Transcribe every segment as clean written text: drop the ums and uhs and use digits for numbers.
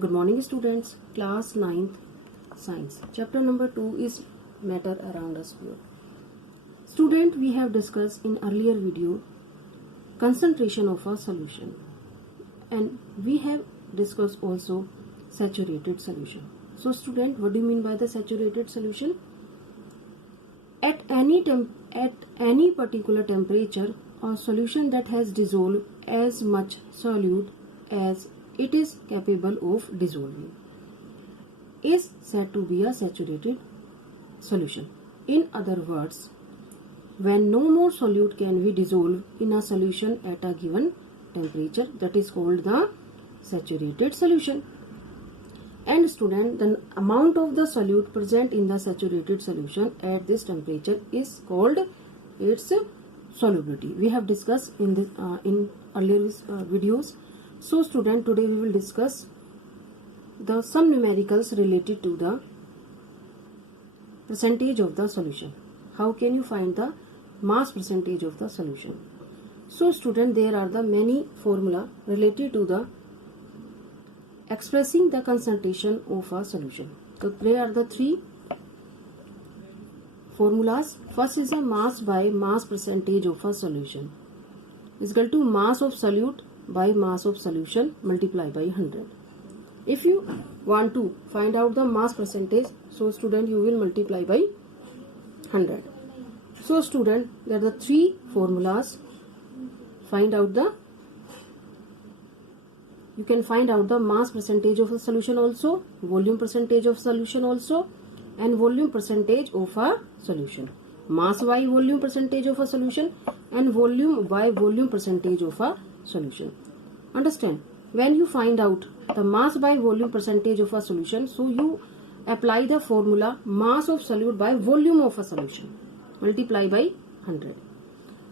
Good morning students, class 9th science. Chapter number 2 is matter around us pure. Student, we have discussed in earlier video concentration of a solution, and we have discussed also saturated solution. So student, what do you mean by the saturated solution? At any particular temperature, a solution that has dissolved as much solute as it is capable of dissolving is said to be a saturated solution. In other words, when no more solute can be dissolved in a solution at a given temperature, that is called the saturated solution. And student, the amount of the solute present in the saturated solution at this temperature is called its solubility. We have discussed in earlier videos. So student, today we will discuss some numericals related to the percentage of the solution. How can you find the mass percentage of the solution? So student, there are the many formula related to the expressing the concentration of a solution. So there are the three formulas. First is a mass by mass percentage of a solution is equal to mass of solute by mass of solution multiplied by 100. If you want to find out the mass percentage, so student, you will multiply by 100. So student, there are the three formulas. You can find out the mass percentage of a solution also, volume percentage of solution also, and volume percentage of a solution. Mass by volume percentage of a solution and volume by volume percentage of a solution. Understand? When you find out the mass by volume percentage of a solution, so you apply the formula mass of solute by volume of a solution multiply by 100.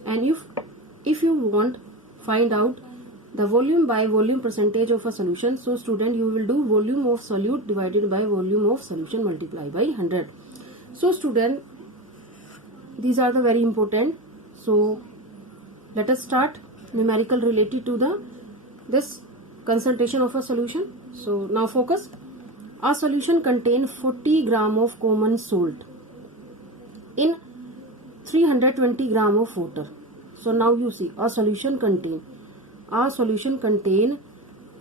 And if you want find out the volume by volume percentage of a solution, so student, you will do volume of solute divided by volume of solution multiply by 100. So student, these are the very important. So let us start numerical related to this concentration of a solution. So now focus. A solution contains 40 gram of common salt in 320 gram of water. So now you see a solution contain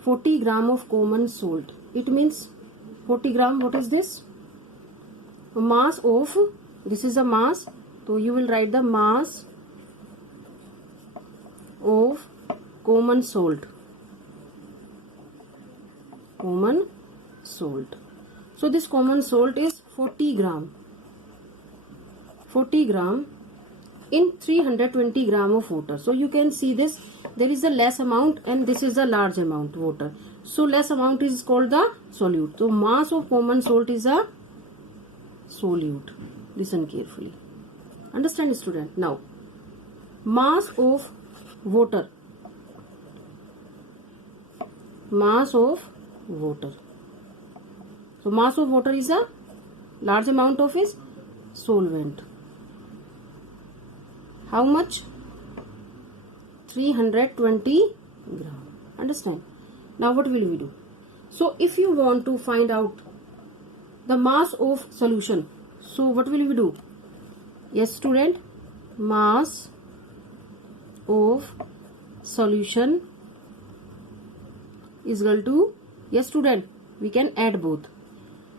40 gram of common salt. It means 40 gram, what is this? Mass of, this is a mass. So you will write the mass of common salt. Common salt. So this common salt is 40 gram. 40 gram in 320 gram of water. So you can see this, there is a less amount and this is a large amount water. So less amount is called the solute. So mass of common salt is a solute. Listen carefully. Understand student? Now mass of water. Mass of water. So mass of water is a large amount of its solvent. How much? 320 gram. Understand? Now what will we do? So if you want to find out the mass of solution, so what will we do? Yes student, mass of solution is equal to, yes student, we can add both,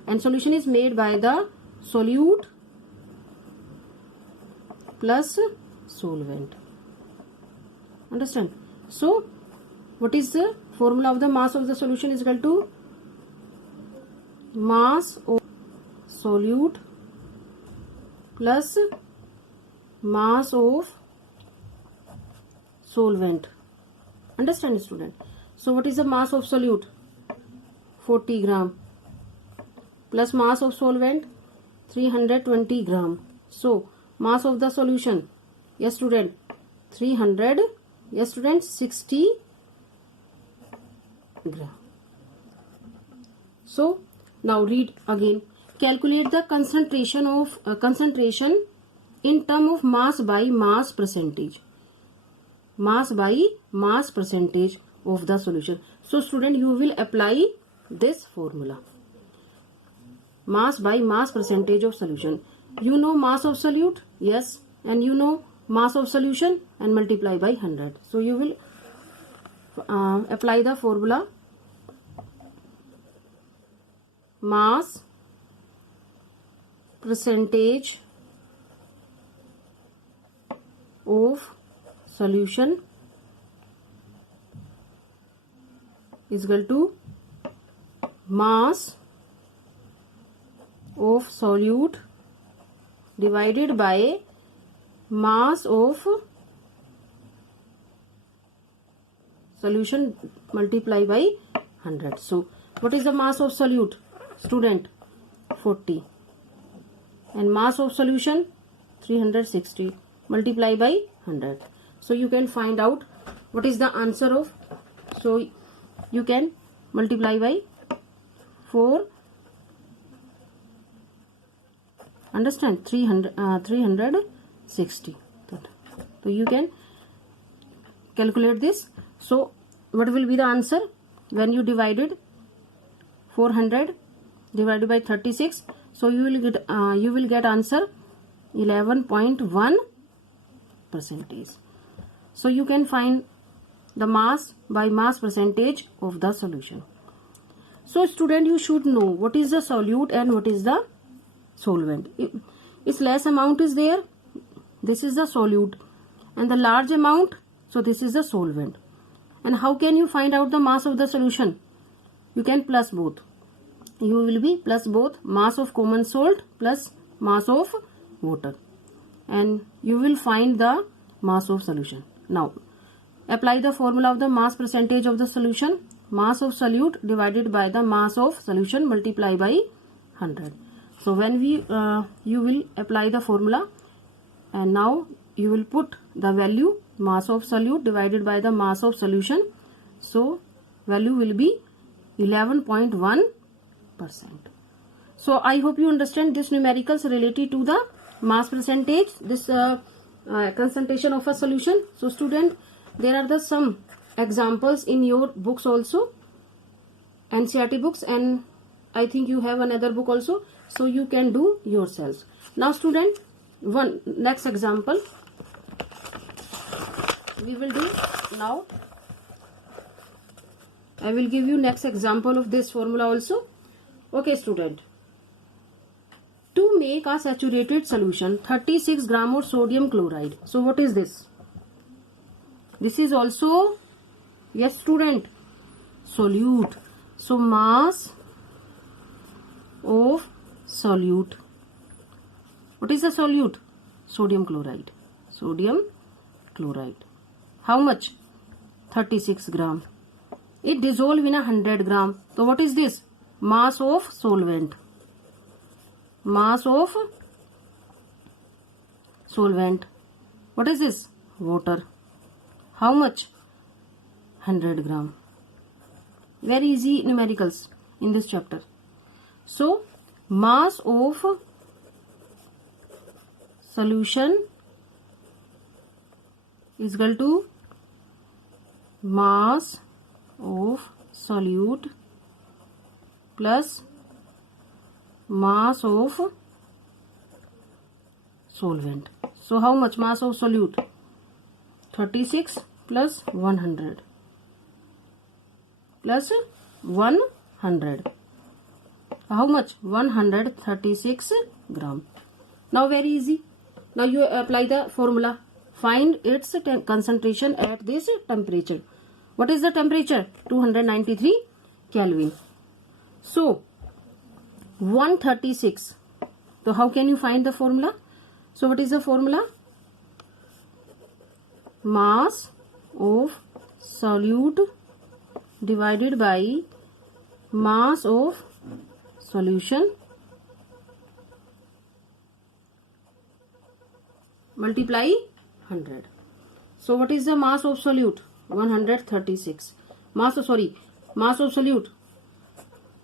and solution is made by the solute plus solvent. Understand? So what is the formula of the mass of the solution is equal to mass of solute plus mass of solvent. Understand student? So what is the mass of solute? 40 gram plus mass of solvent 320 gram. So mass of the solution, yes student, 300, yes student, 60 gram. So now read again. Calculate the concentration in term of mass by mass percentage. Mass by mass percentage of the solution. So student, you will apply this formula. Mass by mass percentage of solution. You know mass of solute? Yes. And you know mass of solution, and multiply by 100. So you will apply the formula. Mass percentage of solution is equal to mass of solute divided by mass of solution multiply by 100. So what is the mass of solute, student? 40. And mass of solution 360 multiply by 100. So you can find out what is the answer of. So you can multiply by 4. Understand? 360. So you can calculate this. So what will be the answer when you divided 400 divided by 36? So you will get answer 11.1 percentage. So you can find the mass by mass percentage of the solution. So student, you should know what is the solute and what is the solvent. If less amount is there, this is the solute, and the large amount, so this is the solvent. And how can you find out the mass of the solution? You can plus both. You will be plus both mass of common salt plus mass of water, and you will find the mass of solution. Now apply the formula of the mass percentage of the solution. Mass of solute divided by the mass of solution multiply by 100. So when you will apply the formula, and now you will put the value mass of solute divided by the mass of solution. So value will be 11.1%. So I hope you understand this numericals related to the mass percentage, this concentration of a solution. So student, there are some examples in your books also, NCERT books, and I think you have another book also, so you can do yourselves. Now student, one next example we will do now. I will give you next example of this formula also. Okay student, to make a saturated solution 36 gram of sodium chloride. So what is this? This is also, yes student, solute. So mass of solute. What is the solute? Sodium chloride. Sodium chloride. How much? 36 gram. It dissolve in 100 gram. So what is this? Mass of solvent. Mass of solvent. What is this? Water. How much? 100 gram. Very easy numericals in this chapter. So mass of solution is equal to mass of solute plus mass of solvent. So how much mass of solute? 36 plus 100 plus 100. How much? 136 gram. Now very easy. Now you apply the formula. Find its concentration at this temperature. What is the temperature? 293 Kelvin. So 136. So how can you find the formula? So what is the formula? Mass of solute divided by mass of solution multiply 100. So what is the mass of solute? 136. Mass of solute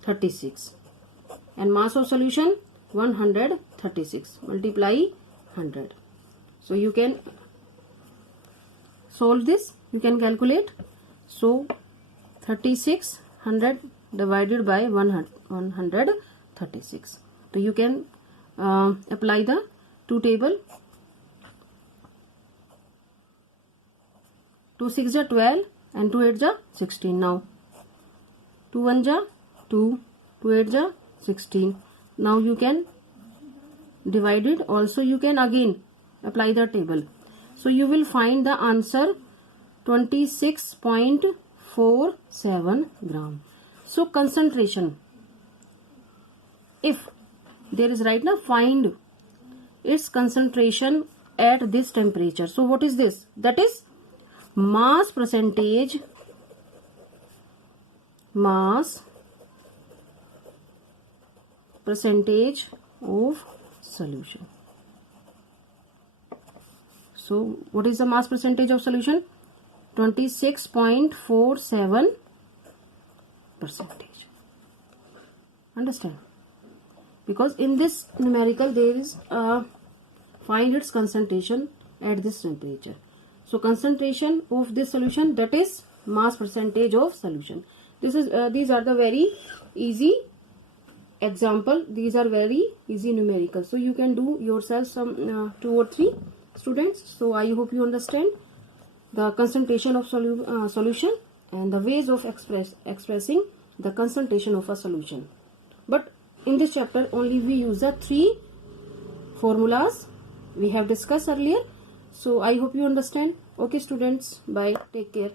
36, and mass of solution 136 multiply 100. So you can solve this, you can calculate. So 36 100 divided by 136. So you can apply the two table. 2 6 ja 12 and 2 8 ja 16. Now 2 1 ja 2, 2 8 ja 16. Now you can divide it. Also you can again apply the table. So you will find the answer 26.47 gram. So concentration, if there is right now, find its concentration at this temperature. So what is this? That is mass percentage of solution. So what is the mass percentage of solution? 26.47%. Understand? Because in this numerical there is find its concentration at this temperature. So concentration of this solution, that is mass percentage of solution. This is these are the very easy example. These are very easy numerical. So you can do yourself some 2 or 3 students. So I hope you understand the concentration of solution and the ways of expressing the concentration of a solution. But in this chapter only we use the 3 formulas we have discussed earlier. So I hope you understand. Okay students, bye, take care.